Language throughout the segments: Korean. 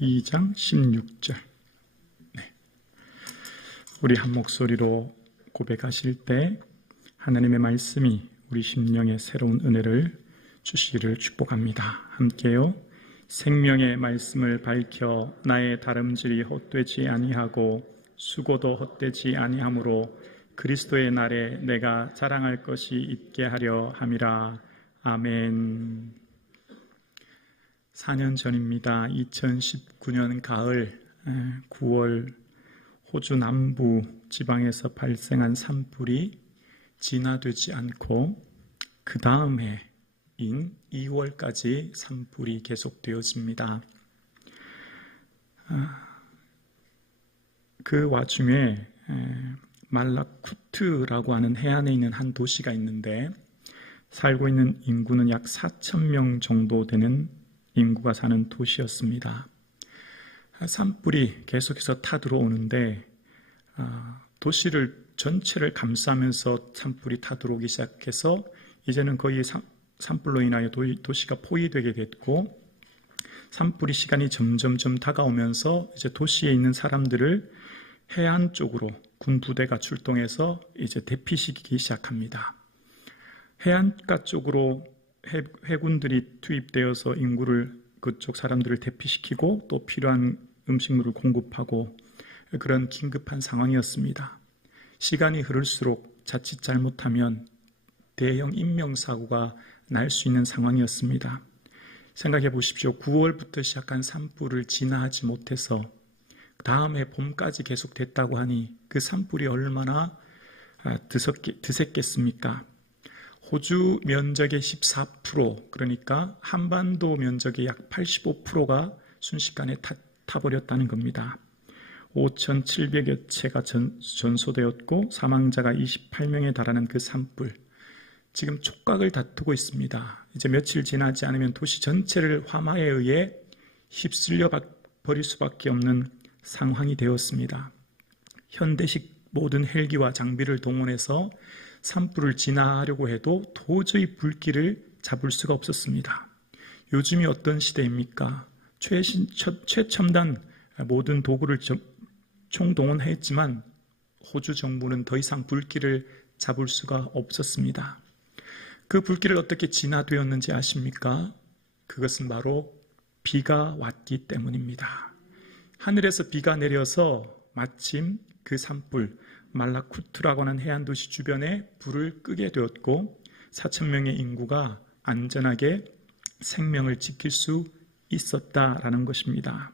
2장 16절. 우리 한 목소리로 고백하실 때 하나님의 말씀이 우리 심령에 새로운 은혜를 주시기를 축복합니다. 함께요. 생명의 말씀을 밝혀 나의 다름질이 헛되지 아니하고 수고도 헛되지 아니하므로 그리스도의 날에 내가 자랑할 것이 있게 하려 함이라. 아멘. 4년 전입니다. 2019년 가을 9월 호주 남부 지방에서 발생한 산불이 진화되지 않고 그 다음 해인 2월까지 산불이 계속되어집니다. 그 와중에 말라쿠트라고 하는 해안에 있는 한 도시가 있는데 살고 있는 인구는 약 4,000명 정도 되는 인구가 사는 도시였습니다. 산불이 계속해서 타들어오는데 도시를 전체를 감싸면서 산불이 타들어오기 시작해서 이제는 거의 산불로 인하여 도시가 포위되게 됐고, 산불이 시간이 점점 다가오면서 이제 도시에 있는 사람들을 해안 쪽으로 군 부대가 출동해서 이제 대피시키기 시작합니다. 해안가 쪽으로 해군들이 투입되어서 인구를, 그쪽 사람들을 대피시키고 또 필요한 음식물을 공급하고 그런 긴급한 상황이었습니다. 시간이 흐를수록 자칫 잘못하면 대형 인명사고가 날 수 있는 상황이었습니다. 생각해 보십시오. 9월부터 시작한 산불을 진화하지 못해서 다음해 봄까지 계속됐다고 하니 그 산불이 얼마나 드셌겠습니까? 호주 면적의 14%, 그러니까 한반도 면적의 약 85%가 순식간에 타버렸다는 겁니다. 5,700여 채가 전소되었고 사망자가 28명에 달하는 그 산불, 지금 촉각을 다투고 있습니다. 이제 며칠 지나지 않으면 도시 전체를 화마에 의해 휩쓸려 버릴 수밖에 없는 상황이 되었습니다. 현대식 모든 헬기와 장비를 동원해서 산불을 진화하려고 해도 도저히 불길을 잡을 수가 없었습니다. 요즘이 어떤 시대입니까? 최첨단 모든 도구를 총동원했지만 호주 정부는 더 이상 불길을 잡을 수가 없었습니다. 그 불길을 어떻게 진화되었는지 아십니까? 그것은 바로 비가 왔기 때문입니다. 하늘에서 비가 내려서 마침 그 산불 말라쿠트라고 하는 해안도시 주변에 불을 끄게 되었고 4,000명의 인구가 안전하게 생명을 지킬 수 있었다라는 것입니다.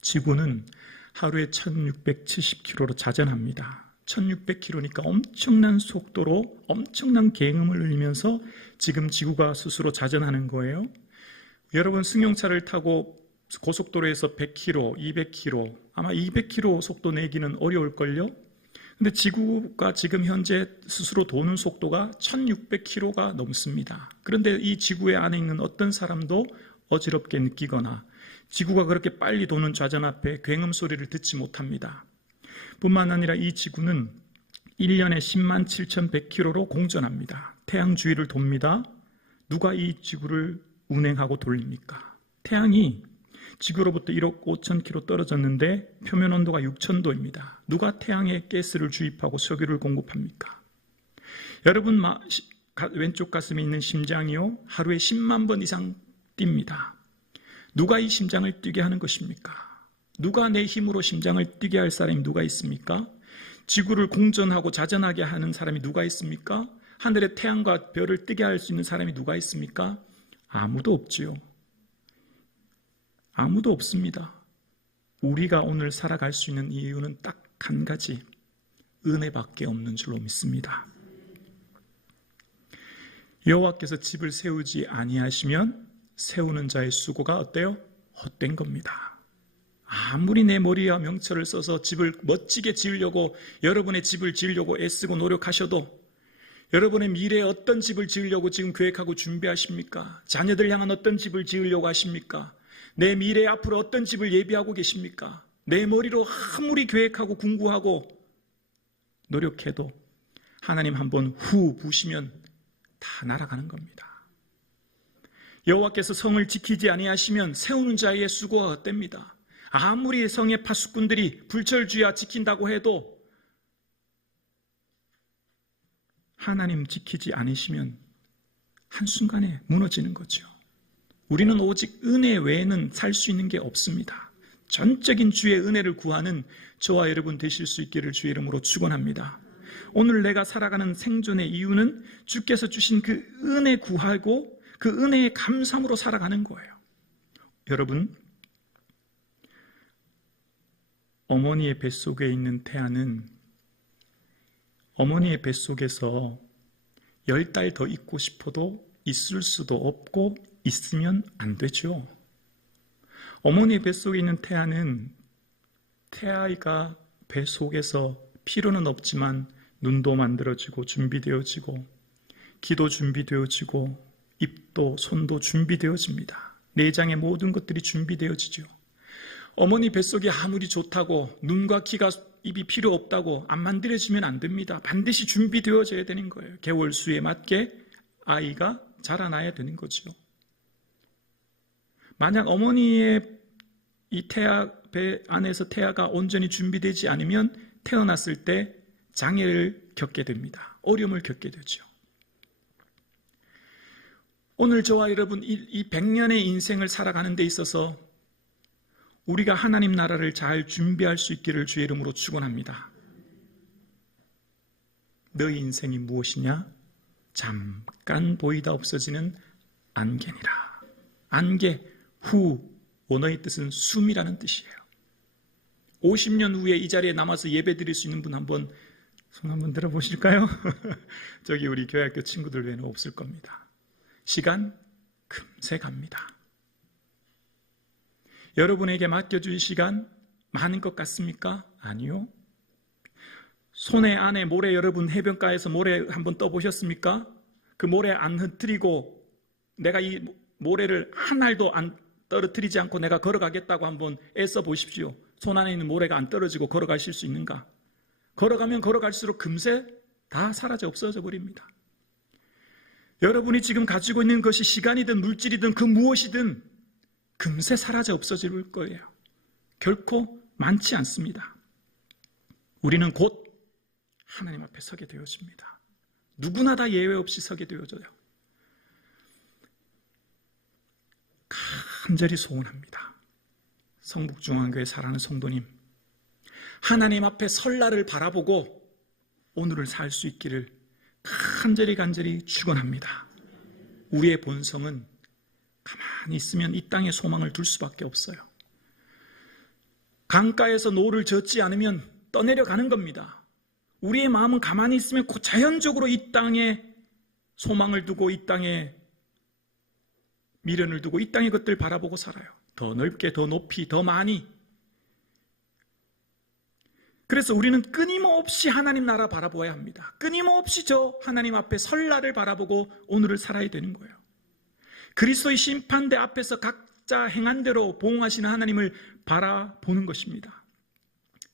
지구는 하루에 1670km로 자전합니다. 1600km니까 엄청난 속도로 엄청난 계음을 흘리면서 지금 지구가 스스로 자전하는 거예요. 여러분 승용차를 타고 고속도로에서 100km, 200km, 아마 200km 속도 내기는 어려울걸요? 근데 지구가 지금 현재 스스로 도는 속도가 1600km가 넘습니다. 그런데 이 지구의 안에 있는 어떤 사람도 어지럽게 느끼거나 지구가 그렇게 빨리 도는 좌전 앞에 굉음 소리를 듣지 못합니다. 뿐만 아니라 이 지구는 1년에 107,100km로 공전합니다. 태양 주위를 돕니다. 누가 이 지구를 운행하고 돌립니까? 태양이 지구로부터 1억 5천 km 떨어졌는데 표면 온도가 6,000도입니다. 누가 태양에 가스를 주입하고 석유를 공급합니까? 여러분 왼쪽 가슴에 있는 심장이요, 하루에 10만 번 이상 뜁니다. 누가 이 심장을 뛰게 하는 것입니까? 누가 내 힘으로 심장을 뛰게 할 사람이 누가 있습니까? 지구를 공전하고 자전하게 하는 사람이 누가 있습니까? 하늘의 태양과 별을 뜨게 할 수 있는 사람이 누가 있습니까? 아무도 없지요. 아무도 없습니다. 우리가 오늘 살아갈 수 있는 이유는 딱 한 가지, 은혜밖에 없는 줄로 믿습니다. 여호와께서 집을 세우지 아니하시면 세우는 자의 수고가 어때요? 헛된 겁니다. 아무리 내 머리와 명철을 써서 집을 멋지게 지으려고, 여러분의 집을 지으려고 애쓰고 노력하셔도 여러분의 미래에 어떤 집을 지으려고 지금 계획하고 준비하십니까? 자녀들 향한 어떤 집을 지으려고 하십니까? 내 미래 앞으로 어떤 집을 예비하고 계십니까? 내 머리로 아무리 계획하고 궁구하고 노력해도 하나님 한번 후 부시면 다 날아가는 겁니다. 여호와께서 성을 지키지 아니하시면 세우는 자의 수고가 헛됩니다. 아무리 성의 파수꾼들이 불철주야 지킨다고 해도 하나님 지키지 않으시면 한순간에 무너지는 거죠. 우리는 오직 은혜 외에는 살 수 있는 게 없습니다. 전적인 주의 은혜를 구하는 저와 여러분 되실 수 있기를 주의 이름으로 축원합니다. 오늘 내가 살아가는 생존의 이유는 주께서 주신 그 은혜 구하고 그 은혜의 감사함으로 살아가는 거예요. 여러분, 어머니의 뱃속에 있는 태아는 어머니의 뱃속에서 10달 더 있고 싶어도 있을 수도 없고 있으면 안 되죠. 어머니의 뱃속에 있는 태아는 태아이가 뱃속에서 필요는 없지만 눈도 만들어지고 준비되어지고 귀도 준비되어지고 입도 손도 준비되어집니다. 내장의 모든 것들이 준비되어지죠. 어머니 뱃속이 아무리 좋다고 눈과 귀가 입이 필요 없다고 안 만들어지면 안 됩니다. 반드시 준비되어져야 되는 거예요. 개월수에 맞게 아이가 자라나야 되는 거죠. 만약 어머니의 이 태아 배 안에서 태아가 온전히 준비되지 않으면 태어났을 때 장애를 겪게 됩니다. 어려움을 겪게 되죠. 오늘 저와 여러분 이 100년의 인생을 살아가는 데 있어서 우리가 하나님 나라를 잘 준비할 수 있기를 주의 이름으로 축원합니다. 너희 인생이 무엇이냐? 잠깐 보이다 없어지는 안개니라. 안개, 후, 원어의 뜻은 숨이라는 뜻이에요. 50년 후에 이 자리에 남아서 예배 드릴 수 있는 분 한번 손 한번 들어보실까요? 저기 우리 교회학교 친구들 외에는 없을 겁니다. 시간 금세 갑니다. 여러분에게 맡겨준 시간 많은 것 같습니까? 아니요. 손에 안에 모래 여러분 해변가에서 모래 한번 떠보셨습니까? 그 모래 안 흐트리고 내가 이 모래를 한 알도 안 떨어뜨리지 않고 내가 걸어가겠다고 한번 애써 보십시오. 손 안에 있는 모래가 안 떨어지고 걸어가실 수 있는가? 걸어가면 걸어갈수록 금세 다 사라져 없어져 버립니다. 여러분이 지금 가지고 있는 것이 시간이든 물질이든 그 무엇이든 금세 사라져 없어질 거예요. 결코 많지 않습니다. 우리는 곧 하나님 앞에 서게 되어집니다. 누구나 다 예외 없이 서게 되어져요. 간절히 소원합니다. 성북중앙교회 사랑하는 성도님, 하나님 앞에 설날을 바라보고 오늘을 살 수 있기를 간절히 축원합니다. 우리의 본성은 가만히 있으면 이 땅에 소망을 둘 수밖에 없어요. 강가에서 노를 젓지 않으면 떠내려가는 겁니다. 우리의 마음은 가만히 있으면 자연적으로 이 땅에 소망을 두고 이 땅에 미련을 두고 이 땅의 것들 바라보고 살아요. 더 넓게, 더 높이, 더 많이. 그래서 우리는 끊임없이 하나님 나라 바라보아야 합니다. 끊임없이 저 하나님 앞에 설날을 바라보고 오늘을 살아야 되는 거예요. 그리스도의 심판대 앞에서 각자 행한 대로 보응하시는 하나님을 바라보는 것입니다.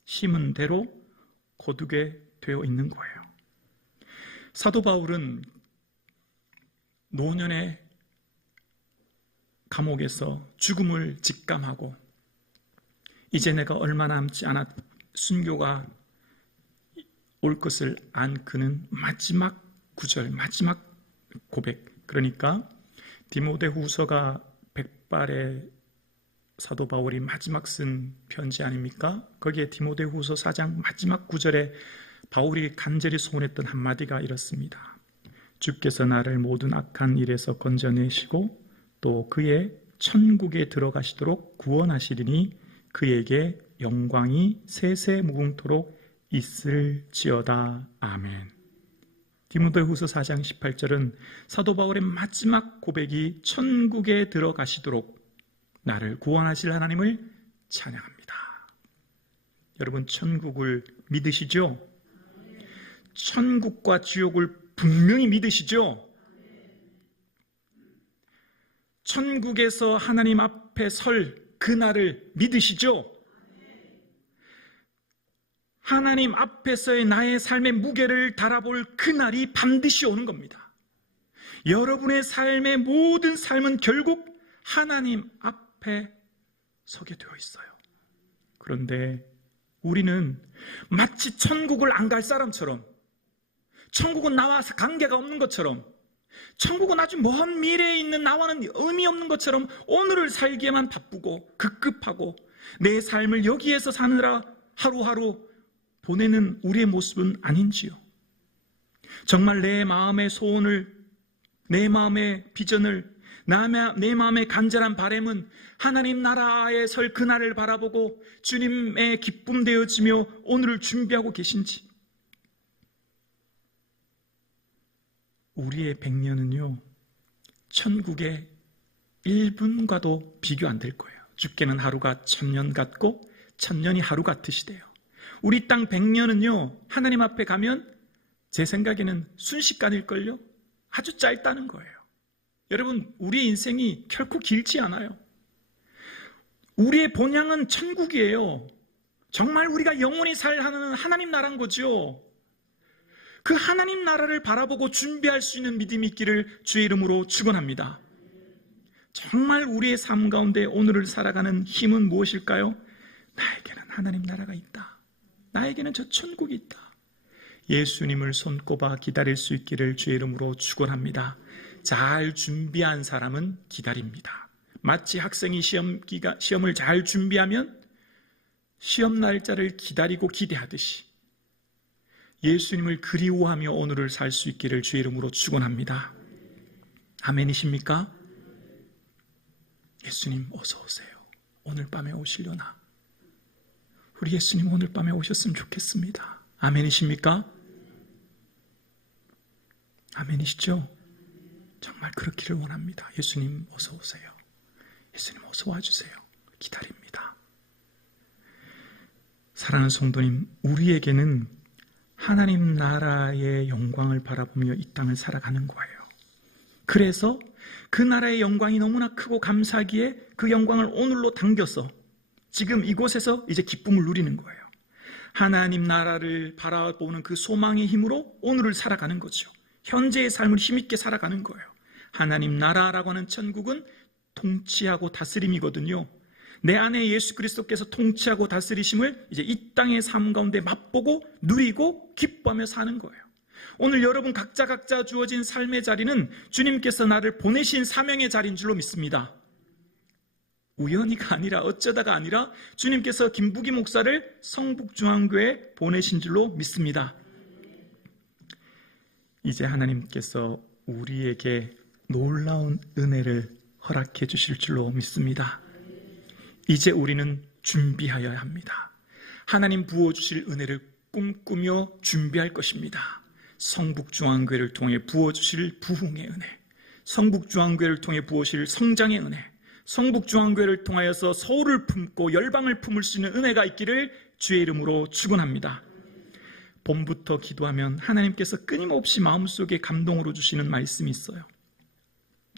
심은 대로 거두게 되어 있는 거예요. 사도 바울은 노년의 감옥에서 죽음을 직감하고 이제 내가 얼마 남지 않아 순교가 올 것을 안 그는 마지막 구절, 마지막 고백, 그러니까 디모데후서가 백발의 사도 바울이 마지막 쓴 편지 아닙니까? 거기에 디모데후서 4장 마지막 구절에 바울이 간절히 소원했던 한마디가 이렇습니다. 주께서 나를 모든 악한 일에서 건져내시고 또 그의 천국에 들어가시도록 구원하시리니 그에게 영광이 세세 무궁토록 있을지어다. 아멘. 디모데후서 4장 18절은 사도 바울의 마지막 고백이 천국에 들어가시도록 나를 구원하실 하나님을 찬양합니다. 여러분 천국을 믿으시죠? 천국과 지옥을 분명히 믿으시죠? 천국에서 하나님 앞에 설 그날을 믿으시죠? 하나님 앞에서의 나의 삶의 무게를 달아볼 그날이 반드시 오는 겁니다. 여러분의 삶의 모든 삶은 결국 하나님 앞에 서게 되어 있어요. 그런데 우리는 마치 천국을 안 갈 사람처럼, 천국은 나와 관계가 없는 것처럼, 천국은 아주 먼 미래에 있는 나와는 의미 없는 것처럼 오늘을 살기에만 바쁘고 급급하고 내 삶을 여기에서 사느라 하루하루 보내는 우리의 모습은 아닌지요? 정말 내 마음의 소원을, 내 마음의 비전을, 내 마음의 간절한 바람은 하나님 나라에 설 그날을 바라보고 주님의 기쁨 되어지며 오늘을 준비하고 계신지. 우리의 100년은요 천국의 1분과도 비교 안 될 거예요. 주께는 하루가 1000년 같고 1000년이 하루 같으시대요. 우리 땅 100년은요 하나님 앞에 가면 제 생각에는 순식간일걸요. 아주 짧다는 거예요. 여러분, 우리의 인생이 결코 길지 않아요. 우리의 본향은 천국이에요. 정말 우리가 영원히 살하는 하나님 나라인 거죠. 그 하나님 나라를 바라보고 준비할 수 있는 믿음이 있기를 주의 이름으로 축원합니다. 정말 우리의 삶 가운데 오늘을 살아가는 힘은 무엇일까요? 나에게는 하나님 나라가 있다. 나에게는 저 천국이 있다. 예수님을 손꼽아 기다릴 수 있기를 주의 이름으로 축원합니다. 잘 준비한 사람은 기다립니다. 마치 학생이 시험을 잘 준비하면 시험 날짜를 기다리고 기대하듯이 예수님을 그리워하며 오늘을 살 수 있기를 주의 이름으로 축원합니다. 아멘이십니까? 예수님 어서 오세요. 오늘 밤에 오시려나? 우리 예수님 오늘 밤에 오셨으면 좋겠습니다. 아멘이십니까? 아멘이시죠? 정말 그렇기를 원합니다. 예수님 어서 오세요. 예수님 어서 와주세요. 기다립니다. 사랑하는 성도님, 우리에게는 하나님 나라의 영광을 바라보며 이 땅을 살아가는 거예요. 그래서 그 나라의 영광이 너무나 크고 감사하기에 그 영광을 오늘로 당겨서 지금 이곳에서 이제 기쁨을 누리는 거예요. 하나님 나라를 바라보는 그 소망의 힘으로 오늘을 살아가는 거죠. 현재의 삶을 힘있게 살아가는 거예요. 하나님 나라라고 하는 천국은 통치하고 다스림이거든요. 내 안에 예수 그리스도께서 통치하고 다스리심을 이제 이 땅의 삶 가운데 맛보고 누리고 기뻐하며 사는 거예요. 오늘 여러분 각자 주어진 삶의 자리는 주님께서 나를 보내신 사명의 자리인 줄로 믿습니다. 우연히가 아니라 어쩌다가 아니라 주님께서 김부기 목사를 성북중앙교회에 보내신 줄로 믿습니다. 이제 하나님께서 우리에게 놀라운 은혜를 허락해 주실 줄로 믿습니다. 이제 우리는 준비하여야 합니다. 하나님 부어주실 은혜를 꿈꾸며 준비할 것입니다. 성북중앙교회를 통해 부어주실 부흥의 은혜, 성북중앙교회를 통해 부어주실 성장의 은혜, 성북중앙교회를 통하여서 서울을 품고 열방을 품을 수 있는 은혜가 있기를 주의 이름으로 축원합니다. 봄부터 기도하면 하나님께서 끊임없이 마음속에 감동으로 주시는 말씀이 있어요.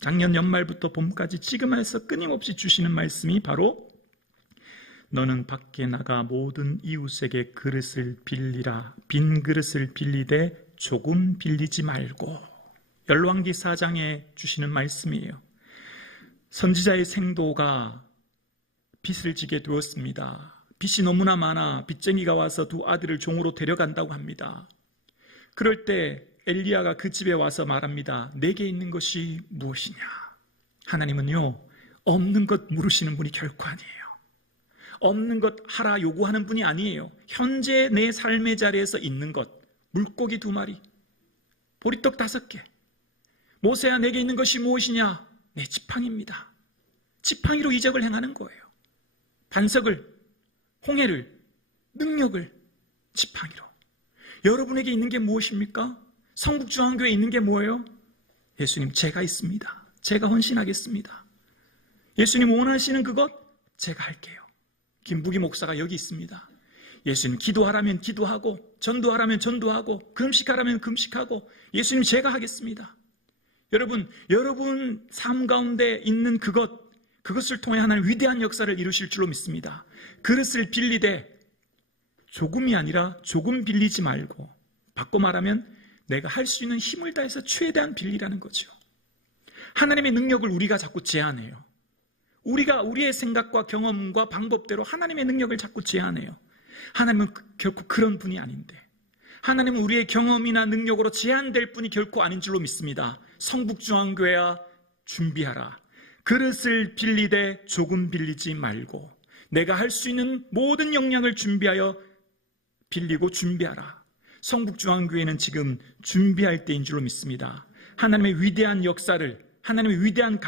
작년 연말부터 봄까지 지금에서 끊임없이 주시는 말씀이 바로 너는 밖에 나가 모든 이웃에게 그릇을 빌리라. 빈 그릇을 빌리되 조금 빌리지 말고. 열왕기 4장에 주시는 말씀이에요. 선지자의 생도가 빚을 지게 되었습니다. 빚이 너무나 많아 빚쟁이가 와서 두 아들을 종으로 데려간다고 합니다. 그럴 때 엘리야가 그 집에 와서 말합니다. 내게 있는 것이 무엇이냐? 하나님은요, 없는 것 물으시는 분이 결코 아니에요. 없는 것 하라 요구하는 분이 아니에요. 현재 내 삶의 자리에서 있는 것, 물고기 2마리, 보리떡 5개. 모세야, 내게 있는 것이 무엇이냐? 내 지팡이입니다. 지팡이로 이적을 행하는 거예요. 반석을, 홍해를, 능력을 지팡이로. 여러분에게 있는 게 무엇입니까? 성북중앙교회에 있는 게 뭐예요? 예수님, 제가 있습니다. 제가 헌신하겠습니다. 예수님 원하시는 그것 제가 할게요. 김부기 목사가 여기 있습니다. 예수님 기도하라면 기도하고, 전도하라면 전도하고, 금식하라면 금식하고, 예수님 제가 하겠습니다. 여러분 삶 가운데 있는 그것을 통해 하나님 위대한 역사를 이루실 줄로 믿습니다. 그릇을 빌리되 조금이 아니라 조금 빌리지 말고, 바꿔 말하면 내가 할 수 있는 힘을 다해서 최대한 빌리라는 거죠. 하나님의 능력을 우리가 자꾸 제한해요. 우리가 우리의 생각과 경험과 방법대로 하나님의 능력을 자꾸 제한해요. 하나님은 결코 그런 분이 아닌데, 하나님은 우리의 경험이나 능력으로 제한될 분이 결코 아닌 줄로 믿습니다. 성북중앙교회야, 준비하라. 그릇을 빌리되 조금 빌리지 말고 내가 할 수 있는 모든 역량을 준비하여 빌리고 준비하라. 성북중앙교회는 지금 준비할 때인 줄로 믿습니다. 하나님의 위대한 역사를, 하나님의 위대한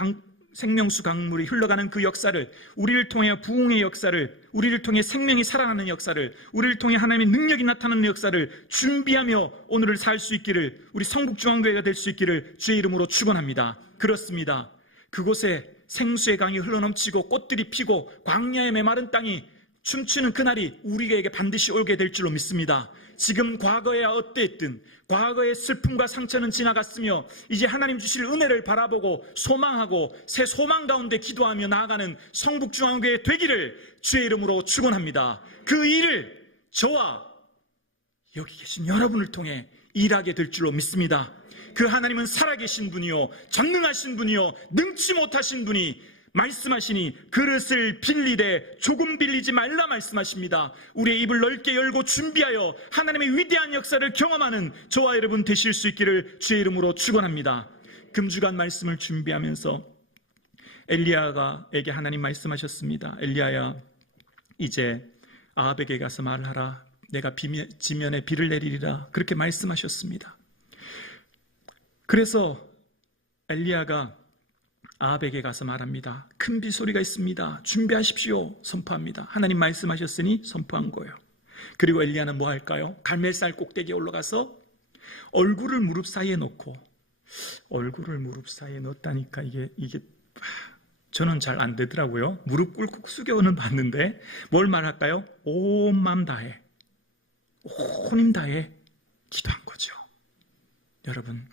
생명수 강물이 흘러가는 그 역사를, 우리를 통해 부흥의 역사를, 우리를 통해 생명이 살아나는 역사를, 우리를 통해 하나님의 능력이 나타나는 역사를 준비하며 오늘을 살 수 있기를, 우리 성북중앙교회가 될 수 있기를 주의 이름으로 축원합니다. 그렇습니다. 그곳에 생수의 강이 흘러넘치고 꽃들이 피고 광야의 메마른 땅이 춤추는 그날이 우리에게 반드시 오게 될 줄로 믿습니다. 지금 과거야 어땠든 과거의 슬픔과 상처는 지나갔으며 이제 하나님 주실 은혜를 바라보고 소망하고 새 소망 가운데 기도하며 나아가는 성북중앙교회 되기를 주의 이름으로 축원합니다. 그 일을 저와 여기 계신 여러분을 통해 일하게 될 줄로 믿습니다. 그 하나님은 살아계신 분이요 전능하신 분이요 능치 못하신 분이 말씀하시니 그릇을 빌리되 조금 빌리지 말라 말씀하십니다. 우리의 입을 넓게 열고 준비하여 하나님의 위대한 역사를 경험하는 저와 여러분 되실 수 있기를 주의 이름으로 축원합니다. 금주간 말씀을 준비하면서 엘리야에게 하나님 말씀하셨습니다. 엘리야야, 이제 아합에게 가서 말하라. 내가 지면에 비를 내리리라. 그렇게 말씀하셨습니다. 그래서 엘리야가 아합에게 가서 말합니다. 큰 비 소리가 있습니다. 준비하십시오. 선포합니다. 하나님 말씀하셨으니 선포한 거예요. 그리고 엘리야는 뭐 할까요? 갈멜살 꼭대기에 올라가서 얼굴을 무릎 사이에 넣고, 얼굴을 무릎 사이에 넣었다니까 이게 저는 잘 안 되더라고요. 무릎 꿇고 숙여는 봤는데 뭘 말할까요? 온 마음 다해, 온 힘 다해 기도한 거죠. 여러분,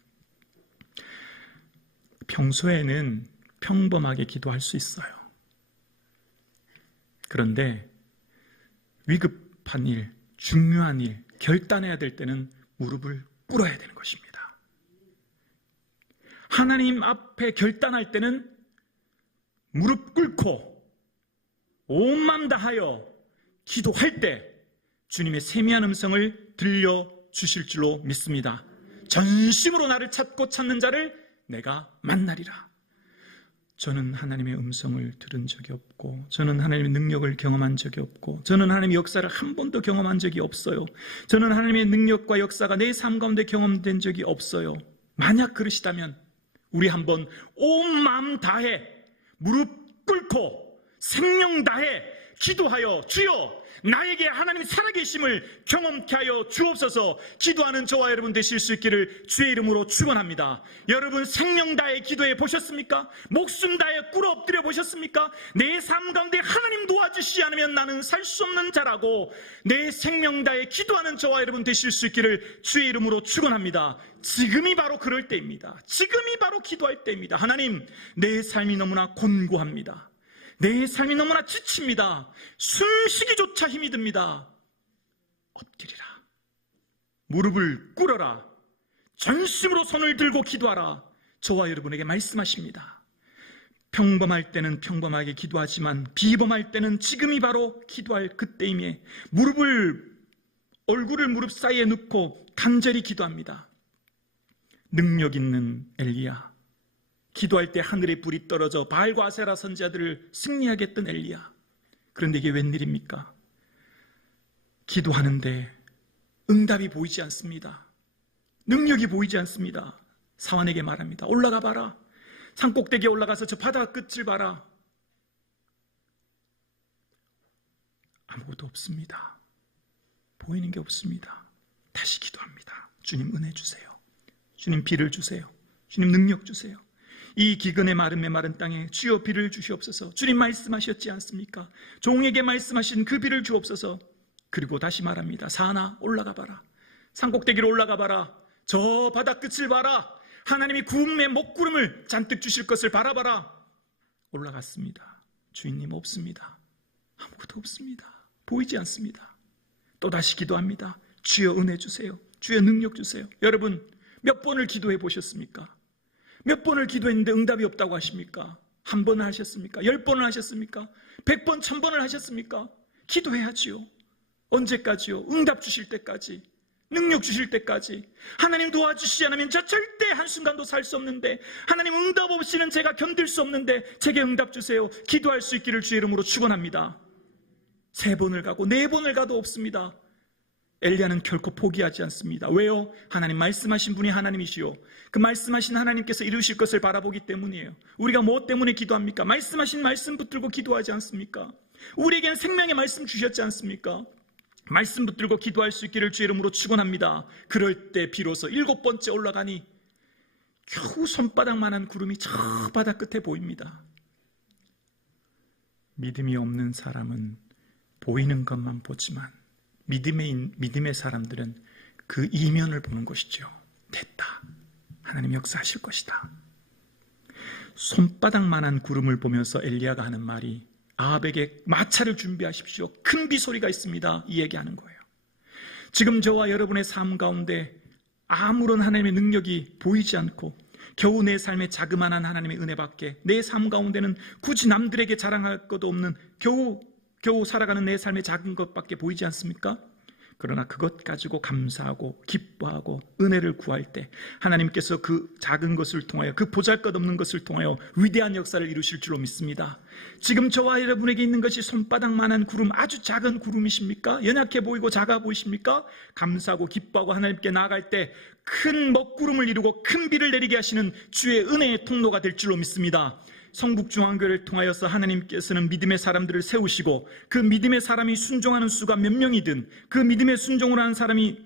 평소에는 평범하게 기도할 수 있어요. 그런데 위급한 일, 중요한 일, 결단해야 될 때는 무릎을 꿇어야 되는 것입니다. 하나님 앞에 결단할 때는 무릎 꿇고 온 마음 다하여 기도할 때 주님의 세미한 음성을 들려주실 줄로 믿습니다. 전심으로 나를 찾고 찾는 자를 내가 만나리라. 저는 하나님의 음성을 들은 적이 없고, 저는 하나님의 능력을 경험한 적이 없고, 저는 하나님의 역사를 한 번도 경험한 적이 없어요. 저는 하나님의 능력과 역사가 내 삶 가운데 경험된 적이 없어요. 만약 그러시다면 우리 한번 온 마음 다해 무릎 꿇고 생명 다해 기도하여 주여 나에게 하나님 살아계심을 경험케 하여 주옵소서. 기도하는 저와 여러분 되실 수 있기를 주의 이름으로 축원합니다. 여러분 생명 다해 기도해 보셨습니까? 목숨 다해 꿇어 엎드려 보셨습니까? 내 삶 가운데 하나님 도와주시지 않으면 나는 살 수 없는 자라고 내 생명 다해 기도하는 저와 여러분 되실 수 있기를 주의 이름으로 축원합니다. 지금이 바로 그럴 때입니다. 지금이 바로 기도할 때입니다. 하나님, 내 삶이 너무나 곤고합니다. 내 삶이 너무나 지칩니다. 숨쉬기조차 힘이 듭니다. 엎드리라. 무릎을 꿇어라. 전심으로 손을 들고 기도하라. 저와 여러분에게 말씀하십니다. 평범할 때는 평범하게 기도하지만 비범할 때는 지금이 바로 기도할 그때임에 얼굴을 무릎 사이에 넣고 간절히 기도합니다. 능력 있는 엘리야, 기도할 때 하늘에 불이 떨어져 바알과 아세라 선지자들을 승리하게 했던 엘리야. 그런데 이게 웬일입니까? 기도하는데 응답이 보이지 않습니다. 능력이 보이지 않습니다. 사환에게 말합니다. 올라가 봐라. 산꼭대기에 올라가서 저 바다 끝을 봐라. 아무것도 없습니다. 보이는 게 없습니다. 다시 기도합니다. 주님 은혜 주세요. 주님 비를 주세요. 주님 능력 주세요. 이 기근의 마른 메마른 땅에 주여 비를 주시옵소서. 주님 말씀하셨지 않습니까? 종에게 말씀하신 그 비를 주옵소서. 그리고 다시 말합니다. 사나 올라가 봐라. 산꼭대기로 올라가 봐라. 저 바다 끝을 봐라. 하나님이 구름의 먹구름을 잔뜩 주실 것을 바라봐라. 올라갔습니다. 주인님 없습니다. 아무것도 없습니다. 보이지 않습니다. 또다시 기도합니다. 주여 은혜 주세요. 주여 능력 주세요. 여러분 몇 번을 기도해 보셨습니까? 몇 번을 기도했는데 응답이 없다고 하십니까? 한 번을 하셨습니까? 10번을 하셨습니까? 100번, 1000번을 하셨습니까? 기도해야지요. 언제까지요? 응답 주실 때까지, 능력 주실 때까지. 하나님 도와주시지 않으면 저 절대 한순간도 살 수 없는데, 하나님 응답 없이는 제가 견딜 수 없는데 제게 응답 주세요. 기도할 수 있기를 주의 이름으로 축원합니다. 3번을 가고 4번을 가도 없습니다. 엘리야는 결코 포기하지 않습니다. 왜요? 하나님 말씀하신 분이 하나님이시요, 그 말씀하신 하나님께서 이루실 것을 바라보기 때문이에요. 우리가 뭐 때문에 기도합니까? 말씀하신 말씀 붙들고 기도하지 않습니까? 우리에겐 생명의 말씀 주셨지 않습니까? 말씀 붙들고 기도할 수 있기를 주의 이름으로 축원합니다. 그럴 때 비로소 7번째 올라가니 겨우 손바닥만한 구름이 저 바다 끝에 보입니다. 믿음이 없는 사람은 보이는 것만 보지만 믿음의 사람들은 그 이면을 보는 것이죠. 됐다, 하나님 역사하실 것이다. 손바닥만한 구름을 보면서 엘리야가 하는 말이, 아합에게 마차를 준비하십시오, 큰 비소리가 있습니다, 이 얘기하는 거예요. 지금 저와 여러분의 삶 가운데 아무런 하나님의 능력이 보이지 않고 겨우 내 삶에 자그마한 하나님의 은혜밖에, 내 삶 가운데는 굳이 남들에게 자랑할 것도 없는 겨우 살아가는 내 삶의 작은 것밖에 보이지 않습니까? 그러나 그것 가지고 감사하고 기뻐하고 은혜를 구할 때 하나님께서 그 작은 것을 통하여, 그 보잘것없는 것을 통하여 위대한 역사를 이루실 줄로 믿습니다. 지금 저와 여러분에게 있는 것이 손바닥만한 구름, 아주 작은 구름이십니까? 연약해 보이고 작아 보이십니까? 감사하고 기뻐하고 하나님께 나아갈 때 큰 먹구름을 이루고 큰 비를 내리게 하시는 주의 은혜의 통로가 될 줄로 믿습니다. 성북중앙교회를 통하여서 하나님께서는 믿음의 사람들을 세우시고, 그 믿음의 사람이 순종하는 수가 몇 명이든, 그 믿음에 순종을 하는 사람이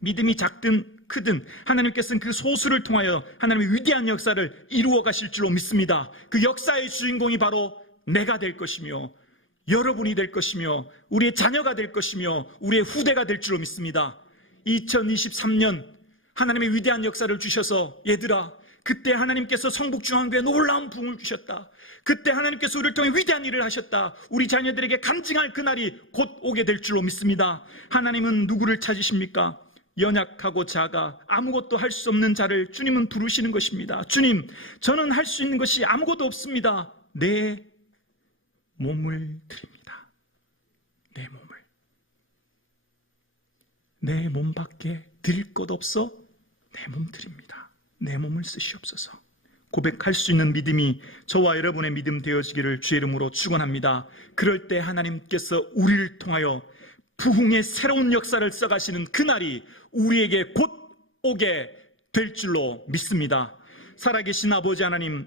믿음이 작든 크든 하나님께서는 그 소수를 통하여 하나님의 위대한 역사를 이루어 가실 줄로 믿습니다. 그 역사의 주인공이 바로 내가 될 것이며 여러분이 될 것이며 우리의 자녀가 될 것이며 우리의 후대가 될 줄로 믿습니다. 2023년 하나님의 위대한 역사를 주셔서, 얘들아, 그때 하나님께서 성북중앙교회에 놀라운 부흥을 주셨다. 그때 하나님께서 우리를 통해 위대한 일을 하셨다. 우리 자녀들에게 간증할 그날이 곧 오게 될 줄로 믿습니다. 하나님은 누구를 찾으십니까? 연약하고 작아 아무것도 할 수 없는 자를 주님은 부르시는 것입니다. 주님, 저는 할 수 있는 것이 아무것도 없습니다. 내 몸을 드립니다. 내 몸을. 내 몸밖에 드릴 것 없어 내 몸 드립니다. 내 몸을 쓰시옵소서. 고백할 수 있는 믿음이 저와 여러분의 믿음 되어지기를 주의 이름으로 축원합니다. 그럴 때 하나님께서 우리를 통하여 부흥의 새로운 역사를 써가시는 그날이 우리에게 곧 오게 될 줄로 믿습니다. 살아계신 아버지 하나님,